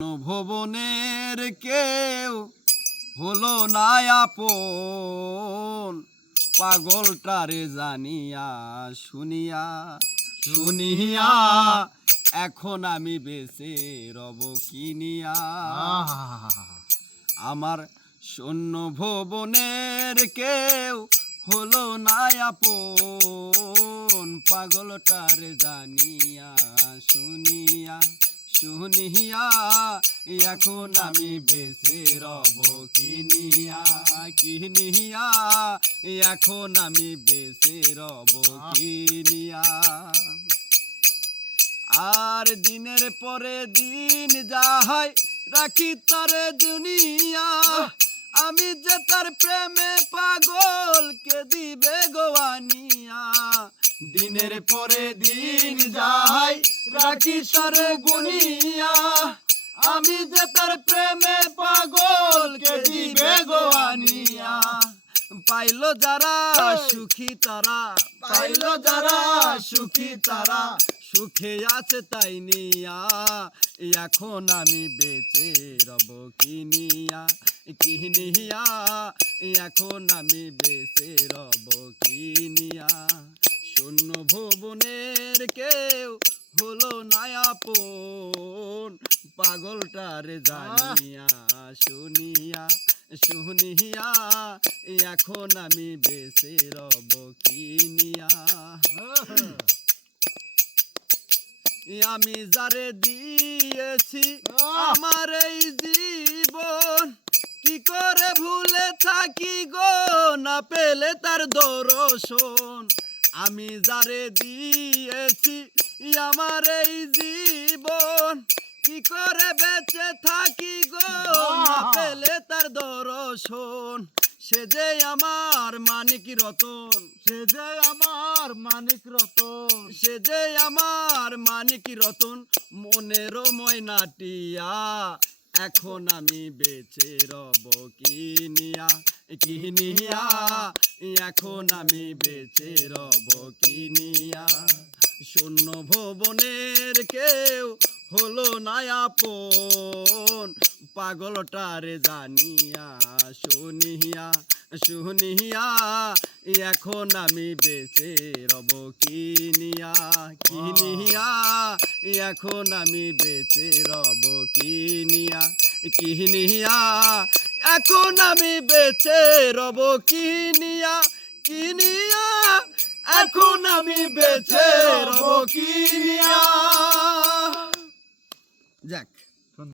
ভুবনের কেউ হলো না আপন, পাগলটারে জানিয়া শুনিয়া শুনিয়া এখন আমি বেঁচে রব কিনিয়া। আমার শূন্য ভুবনের কেউ হলো না আপন, পাগলটারে জানিয়া শুনিয়া শুনিয়া এখন আমি বেঁচে রব কিনিয়া কিনিয়া, এখন আমি বেঁচে রব কিনিয়া। আর দিনের পরে দিন যায় রাখি তারে দুনিয়া, আমি যে তার প্রেমে পাগল কে দিবে গোয়ানিয়া। দিনের পরে দিন যায় রাখি তারে গুনিয়া, আমি যে তার প্রেমে পাগল কে দিবে গোয়ানিয়া। পাইলো যারা সুখী তারা, পাইলো যারা সুখী তারা সুখে আছে তাই নিয়া, এখন আমি বেঁচে রব কিনিয়া কিনিয়া, এখন আমি বেঁচে রব কিনিয়া। শূন্য ভুবনের কেউ হলো না আপন, পাগলটারে জানিয়া শুনিয়া শুনিয়া, এখন আমি বেঁচে রব কিনিয়া। আমি যারে দিয়েছি আমার এই জীবন, কি করে ভুলে থাকি গো না পেলে তার দর্শন। আমি যারে দিয়েছি আমার এই জীবন, কি করে বেঁচে থাকি গো না পেলে তার দর্শন। সে যে আমার মানিক রতন, সে যে আমার মানিক রতন, সে যে আমার মানিক রতন, মনের ময়নাটিয়া, এখন আমি বেঁচে রব কিনিয়া কিনিয়া, এখন আমি বেঁচে রব কিনিয়া। শূন্য ভুবনের কেউ হলো না আপন, পাগলটারে জানিয়া শুনিয়া শুনিয়া, এখন আমি বেঁচে রব কিনিয়া কিনিয়া, এখন আমি বেঁচে রব কিনিয়া কিনিয়া, এখন আমি বেঁচে রব কিনিয়া কিনিয়া, এখন আমি বেঁচে রব কিনিয়া।